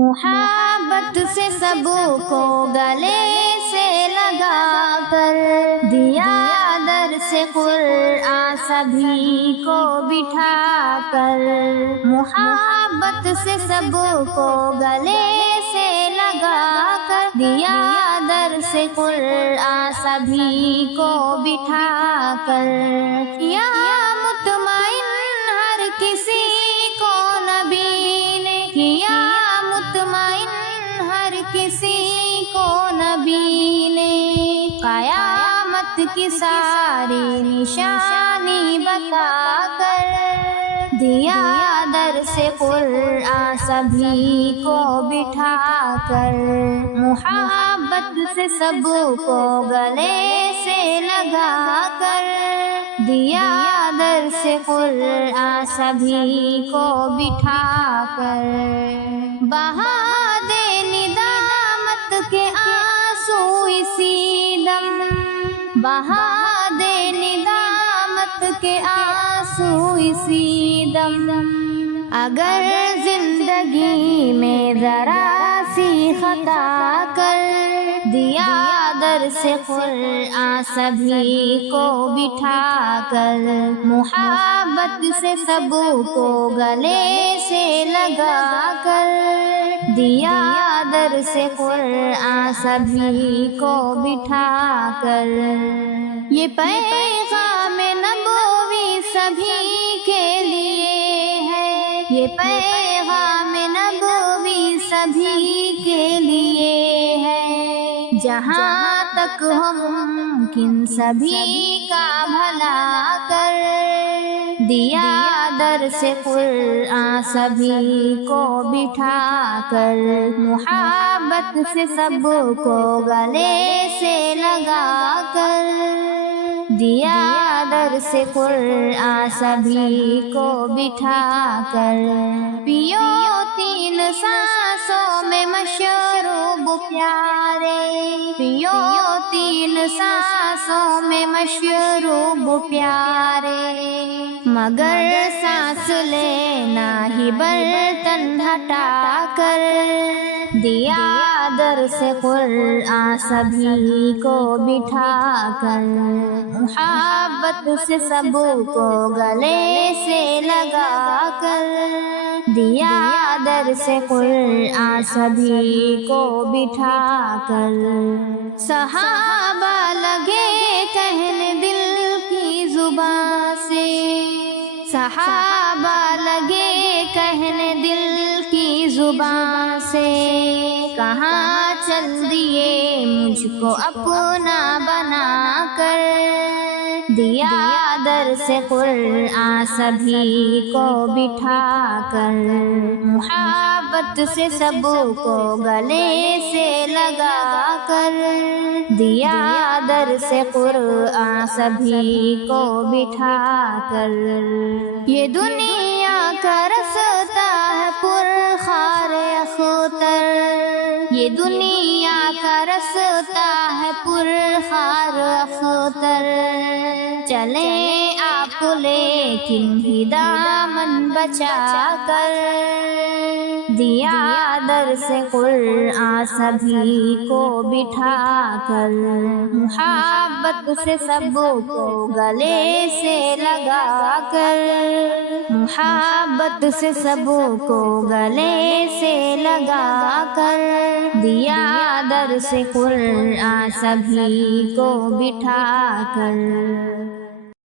محبت سے سب کو گلے سے لگا کر دیا درس قرآن سبھی کو بٹھا کر، محبت سے سب کو گلے سے لگا کر دیا درس قرآن سبھی کو بٹھا کر، یا مطمئن ہر کسی کو نبی نے کیا، مطمئن ہر کسی کو نبی نے قیامت کی ساری نشانی بتا کر دیا درس قرآن سبھی کو بٹھا کر، محبت سے سب کو گلے سے لگا کر دیا درس قرآن سبھی کو بٹھا کر، بہا دے ندامت کے آنسو اسی دم، بہا دے ندامت کے آنسو اسی دم، اگر زندگی میں ذرا سی خطا کر دیا درس قرآن سبھی کو بٹھا کر، محبت سے سب کو گلے سے لگا کر دیا درس قرآن سبھی کو بٹھا کر، یہ پیغام نبوی سبھی کے لیے ہے، یہ پیغام نبوی سبھی کے لیے ہے، جہاں تک ہو ممکن سبھی کا بھلا کر دیا درس قرآن سبھی کو بٹھا کر، محبت سے سب کو گلے سے لگا کر دیا درس قرآن سبھی کو بٹھا کر، پیو تین سانسوں میں مشروب پیارے، پیو تین سانسوں میں مشروب پیارے، مگر سانس لینا ہی برتن ہٹا کر دیا درس قرآن سبھی کو بٹھا کر، محبت سے سب کو گلے سے لگا کر دیا درس قرآن سبھی کو بٹھا کر، صحابہ لگے کہنے دل کی زبان سے، صحابہ لگے کہنے دل کی زبان سے، کہاں چل دیے مجھ کو اپنا بنا کر دیا درس قرآن سبھی کو بٹھا کر، محبت سے سب کو گلے سے لگا کر دیا درس قرآن سبھی کو بٹھا کر، یہ دنیا کا رستہ ہے پرخار اختر، یہ دنیا کا رستہ ہے پرخار اختر، چلیں آپ لیکن ہی دامن بچا کر دیا درس قرآن سبھی کو بٹھا کر، محبت سے سب کو گلے سے لگا کر، محبت سے سب کو گلے سے لگا کر دیا درس قرآن سبھی کو بٹھا کر۔